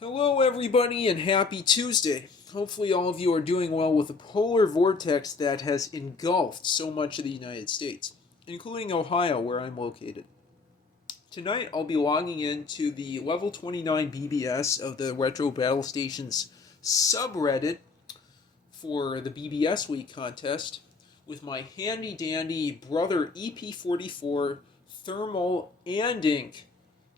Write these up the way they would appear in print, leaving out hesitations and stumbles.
Hello, everybody, and happy Tuesday. Hopefully, all of you are doing well with the polar vortex that has engulfed so much of the United States, including Ohio, where I'm located. Tonight, I'll be logging into the level 29 BBS of the Retro Battle Stations subreddit for the BBS Week contest with my handy dandy Brother EP44 thermal and ink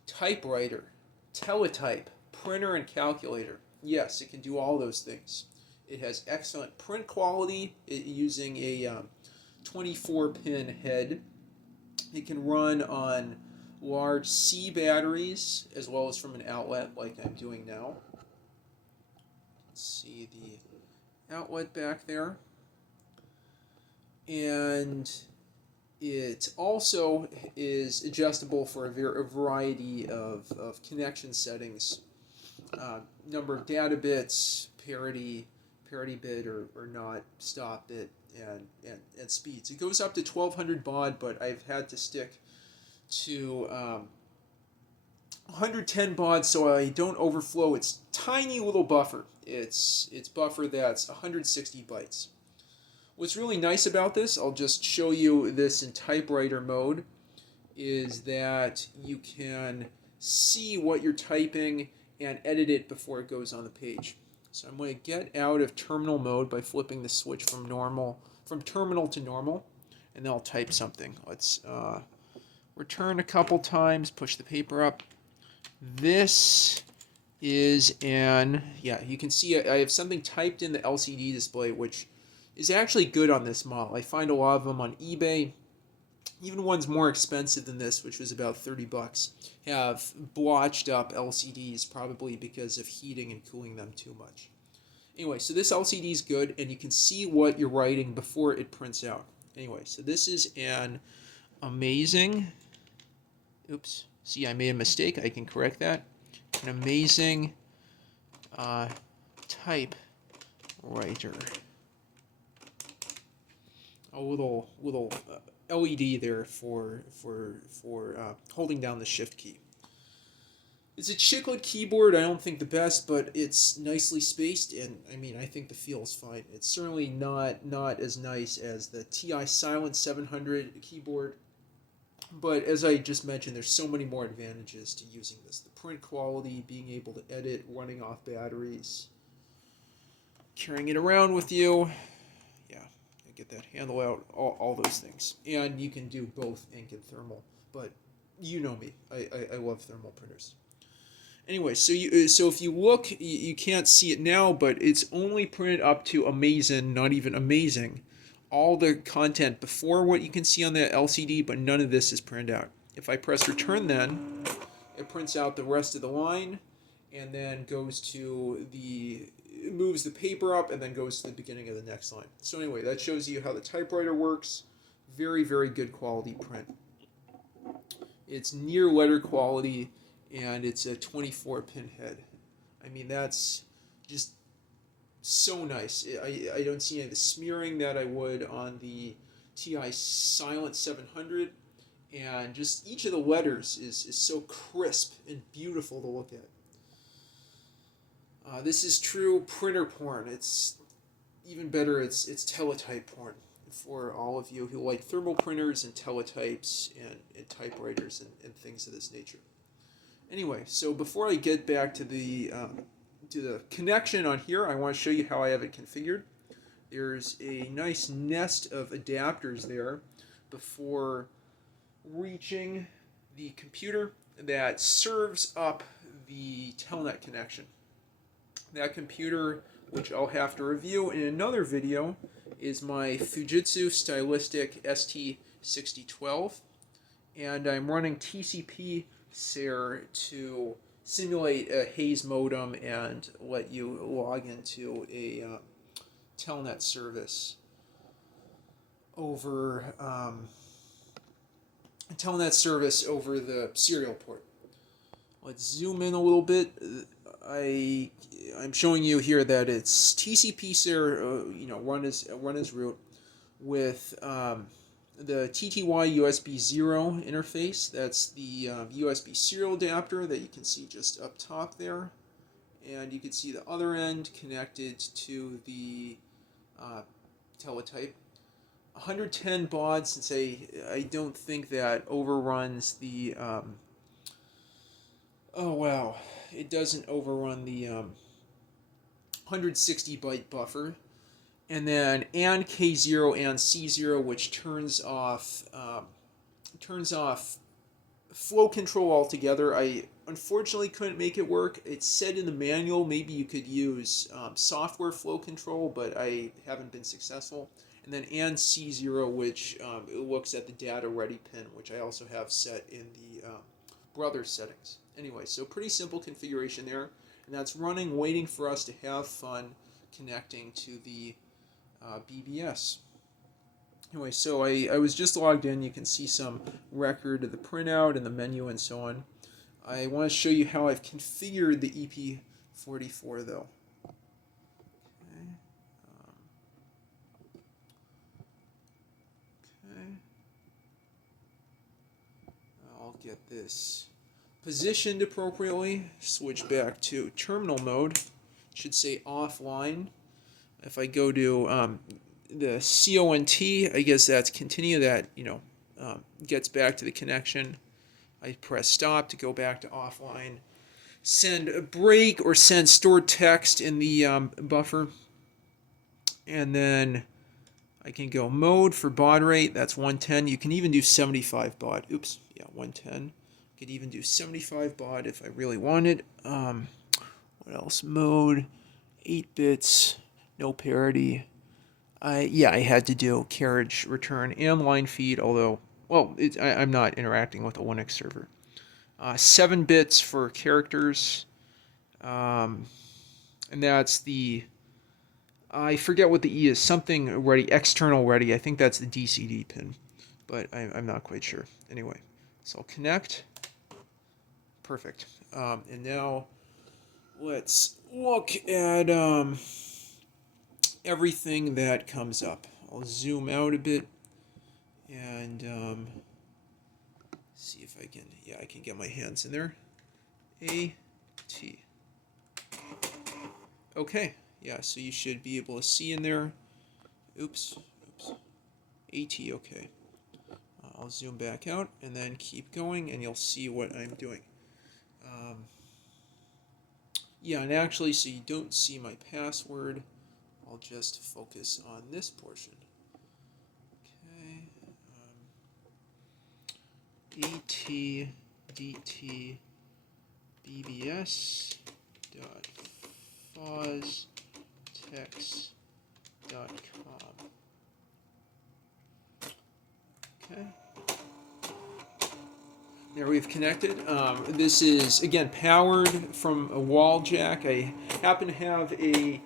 typewriter, teletype, printer, and calculator. Yes, it can do all those things. It has excellent print quality using a 24 pin head. It can run on large C batteries as well as from an outlet like I'm doing now. Let's see the outlet back there. And it also is adjustable for a variety of connection settings, number of data bits, parity bit or not, stop bit, and speeds. It goes up to 1200 baud, but I've had to stick to 110 baud so I don't overflow its tiny little buffer. It's buffer that's 160 bytes. What's really nice about this, I'll just show you this in typewriter mode, is that you can see what you're typing and edit it before it goes on the page. So I'm going to get out of terminal mode by flipping the switch from terminal to normal, and then I'll type something. Let's return a couple times, push the paper up. This is you can see I have something typed in the LCD display, which is actually good on this model. I find a lot of them on eBay. Even ones more expensive than this, which was about 30 bucks, have blotched up LCDs, probably because of heating and cooling them too much. Anyway, so this LCD is good, and you can see what you're writing before it prints out. Anyway, so this is an amazing, see, I made a mistake. I can correct that. An amazing typewriter. A little LED there for holding down the shift key. It's a chiclet keyboard. I don't think the best, but it's nicely spaced, and I think the feel is fine. It's certainly not as nice as the TI Silent 700 keyboard, but as I just mentioned, there's so many more advantages to using this. The print quality, being able to edit, running off batteries, carrying it around with you. Get that handle out, all those things. And you can do both ink and thermal, but you know me, I love thermal printers. Anyway, so if you look, you can't see it now, but it's only printed up to amazing, not even amazing. All the content before what you can see on the LCD, but none of this is printed out. If I press return then, it prints out the rest of the line, and then moves the paper up and then goes to the beginning of the next line. So anyway, that shows you how the typewriter works. Very, very good quality print. It's near letter quality, and it's a 24 pin head. That's just so nice. I don't see any of the smearing that I would on the TI Silent 700, and just each of the letters is so crisp and beautiful to look at. This is true printer porn. It's even better, it's teletype porn for all of you who like thermal printers and teletypes and typewriters and things of this nature. Anyway, so before I get back to the connection on here, I want to show you how I have it configured. There's a nice nest of adapters there before reaching the computer that serves up the telnet connection. That computer, which I'll have to review in another video, is my Fujitsu Stylistic ST6012, and I'm running tcpser to simulate a haze modem and let you log into a telnet service over the serial port. Let's zoom in a little bit. I'm showing you here that it's tcpser, run as root with the TTY USB 0 interface. That's the USB serial adapter that you can see just up top there, and you can see the other end connected to the teletype. 110 baud, since I don't think that overruns the oh wow, it doesn't overrun the 160 byte buffer. And then and K0 and C0, which turns off flow control altogether. I unfortunately couldn't make it work. It said in the manual maybe you could use software flow control, but I haven't been successful. And then and C0, which it looks at the data ready pin, which I also have set in the Brother settings. Anyway, so pretty simple configuration there, and that's running, waiting for us to have fun connecting to the BBS. Anyway, so I was just logged in. You can see some record of the printout and the menu and so on. I want to show you how I've configured the EP44 though. Okay. Okay. I'll get this positioned appropriately. Switch back to terminal mode. It should say offline. If I go to the CONT, I guess that's continue. That gets back to the connection. I press stop to go back to offline. Send a break or send stored text in the buffer, and then I can go mode for baud rate. That's 110. You can even do 75 baud. Oops, yeah, 110. I could even do 75 baud if I really wanted. What else? Mode, 8 bits. No parity. I had to do carriage return and line feed, although, well, I'm not interacting with a Linux server. 7 bits for characters, and that's the, I forget what the E is, something ready, external ready. I think that's the DCD pin, but I'm not quite sure. Anyway, so I'll connect. Perfect. And now let's look at everything that comes up. I'll zoom out a bit and see if I can, I can get my hands in there. A-T. Okay, yeah, so you should be able to see in there. Oops. A-T, okay. I'll zoom back out and then keep going and you'll see what I'm doing. Yeah, and actually, so you don't see my password, I'll just focus on this portion. Okay. Et dt bbs dot foztex.com. Okay. There we've connected. This is, again, powered from a wall jack. I happen to have a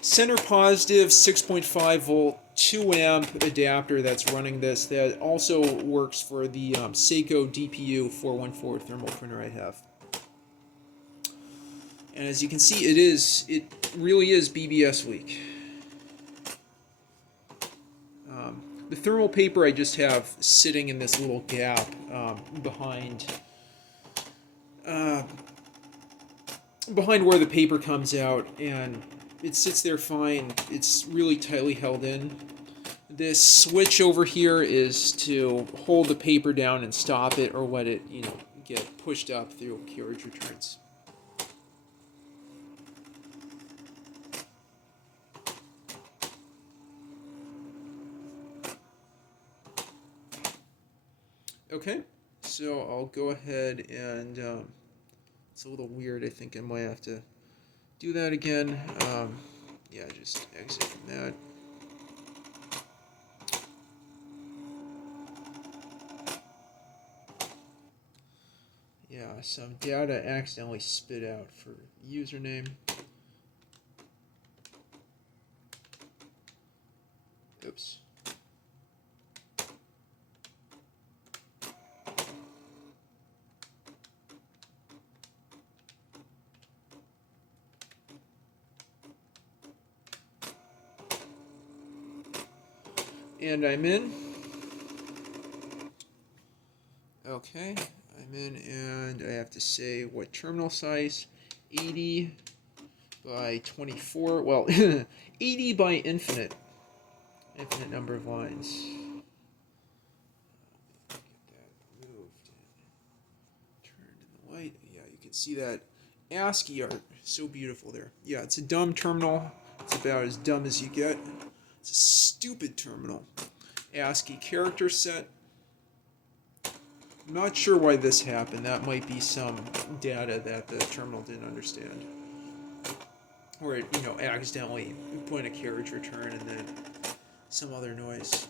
center positive 6.5 volt 2 amp adapter that's running this. That also works for the Seiko DPU 414 thermal printer I have. And as you can see, it really is BBS week. The thermal paper I just have sitting in this little gap behind where the paper comes out, and it sits there fine. It's really tightly held in. This switch over here is to hold the paper down and stop it, or let it, get pushed up through carriage returns. Okay, so I'll go ahead and, it's a little weird, I think I might have to do that again. Yeah, just exit from that. Yeah, some data accidentally spit out for username. Oops. And I'm in. Okay, I'm in, and I have to say what terminal size, 80 by 24. Well, 80 by infinite number of lines. Get that moved and turned in the light. Yeah, you can see that ASCII art. So beautiful there. Yeah, it's a dumb terminal. It's about as dumb as you get. It's a stupid terminal. ASCII character set. I'm not sure why this happened. That might be some data that the terminal didn't understand. Or it, accidentally put in a carriage return and then some other noise.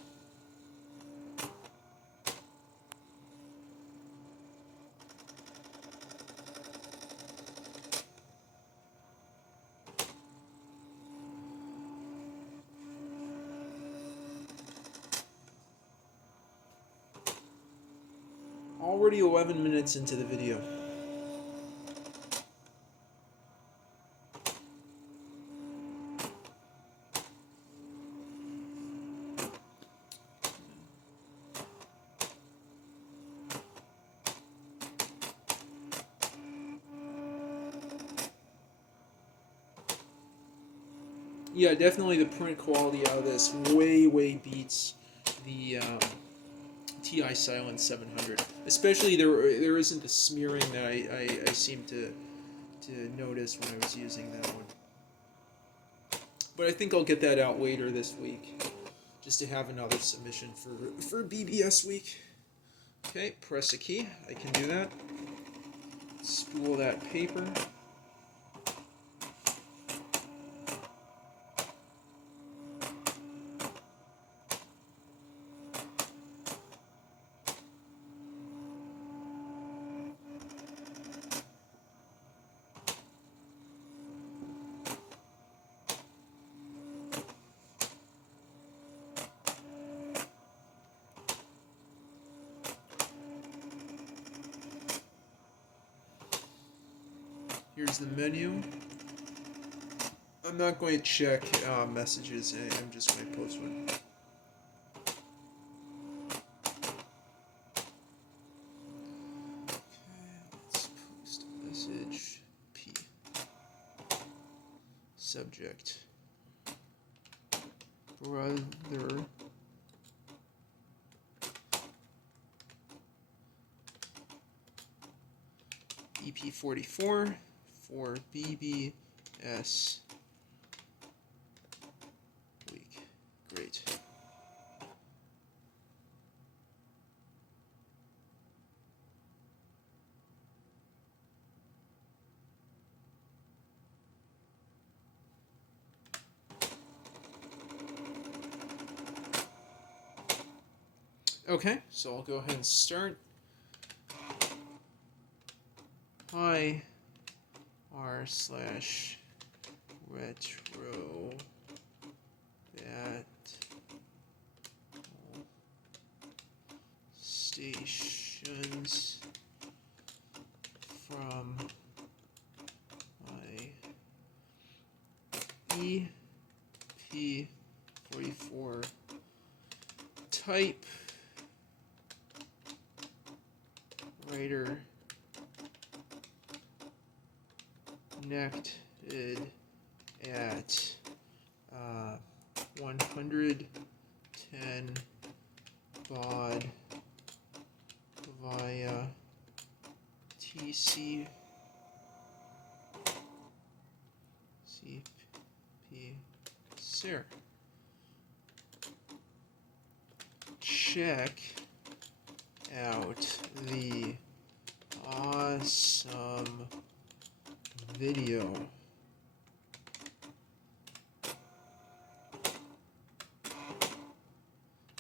Already 11 minutes into the video. Yeah, definitely the print quality out of this way beats the TI Silence 700. Especially there isn't the smearing that I seem to notice when I was using that one. But I think I'll get that out later this week, just to have another submission for BBS week. Okay, press a key. I can do that. Spool that paper. Here's the menu. I'm not going to check messages. I'm just going to post one. Let's post a message. P. Subject. Brother EP44 for BBS week. Great. Okay, so I'll go ahead and start. Hi r/retro that stations from my EP44 typewriter connected at 110 baud via tcpser. Check out the awesome video.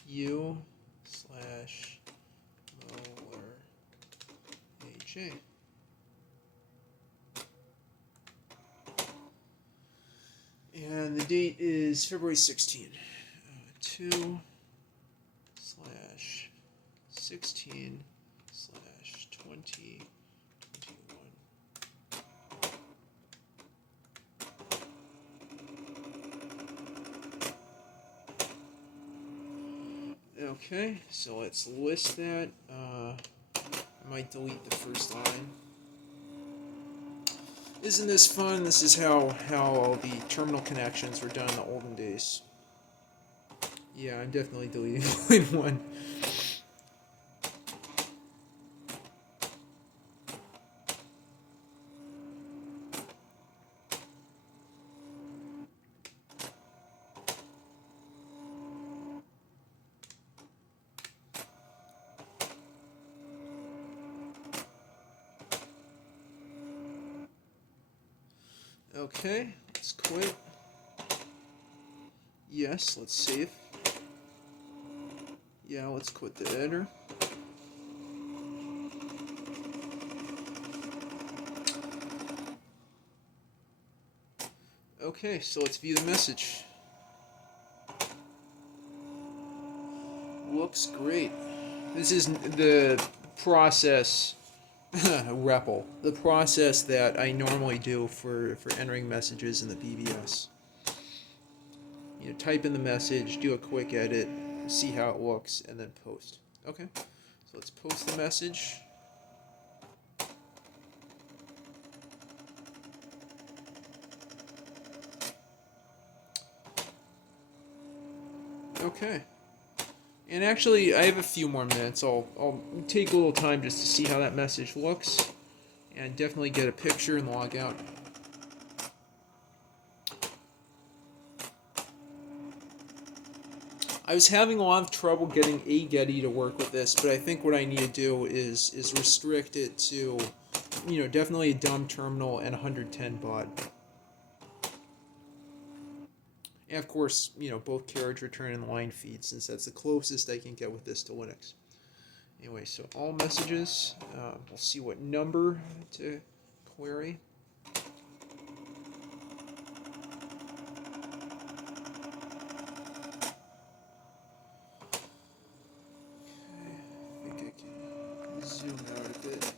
U/Molar AJ. And the date is February 16. 2/16/2021. Okay, so let's list that. I might delete the first line. Isn't this fun? This is how all the terminal connections were done in the olden days. Yeah, I'm definitely deleting line 1. Okay, let's quit. Yes, let's save. Yeah, let's quit the editor. Okay, so let's view the message. Looks great. This is the process, REPL, the process that I normally do for entering messages in the BBS. You know, type in the message, do a quick edit, see how it looks, and then post. Okay, so let's post the message. Okay. And actually, I have a few more minutes. I'll take a little time just to see how that message looks, and definitely get a picture and log out. I was having a lot of trouble getting a Getty to work with this, but I think what I need to do is restrict it to, you know, definitely a dumb terminal and 110 baud. And of course, you know, both carriage return and line feed, since that's the closest I can get with this to Linux. Anyway, so all messages, we'll see what number to query. Okay, I think I can zoom out a bit.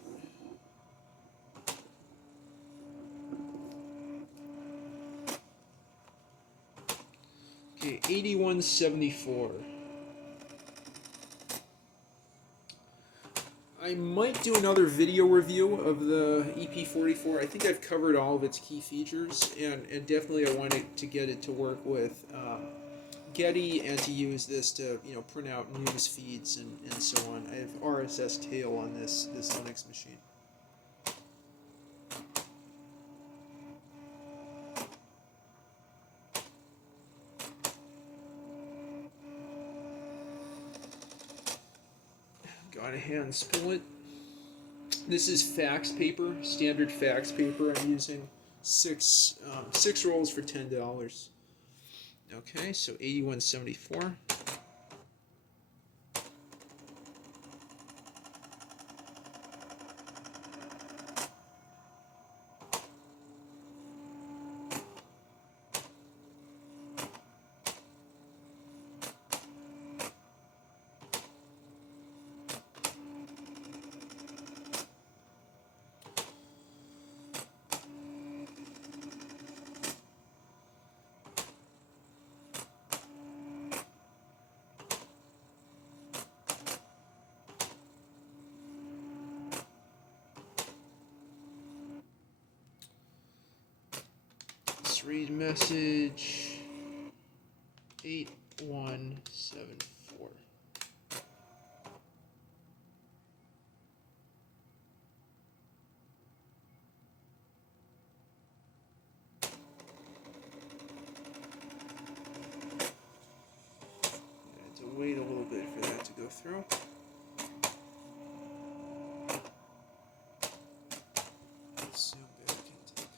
Okay, 8174. I might do another video review of the EP44. I think I've covered all of its key features, and definitely I wanted to get it to work with Getty and to use this to, you know, print out news feeds and so on. I have RSS tail on this Linux machine. Got a hand split. This is fax paper, standard fax paper. I'm using six rolls for $10. Okay, so 8174. Read message 8174. I had to wait a little bit for that to go through. Let's zoom back into the paper.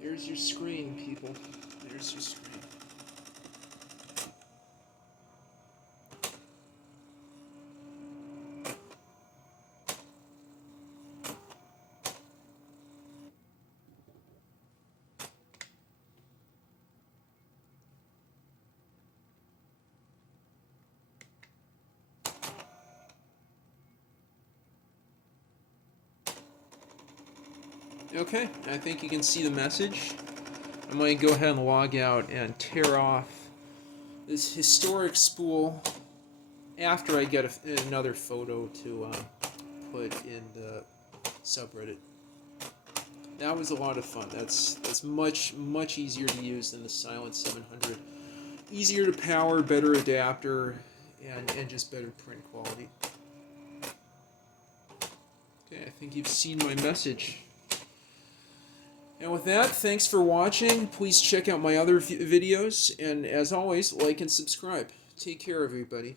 There's your screen, people. There's your screen. Okay, I think you can see the message. I'm going to go ahead and log out and tear off this historic spool after I get another photo to put in the subreddit. That was a lot of fun. That's much easier to use than the Silent 700. Easier to power, better adapter, and just better print quality. Okay, I think you've seen my message. And with that, thanks for watching. Please check out my other videos, and as always, like and subscribe. Take care, everybody.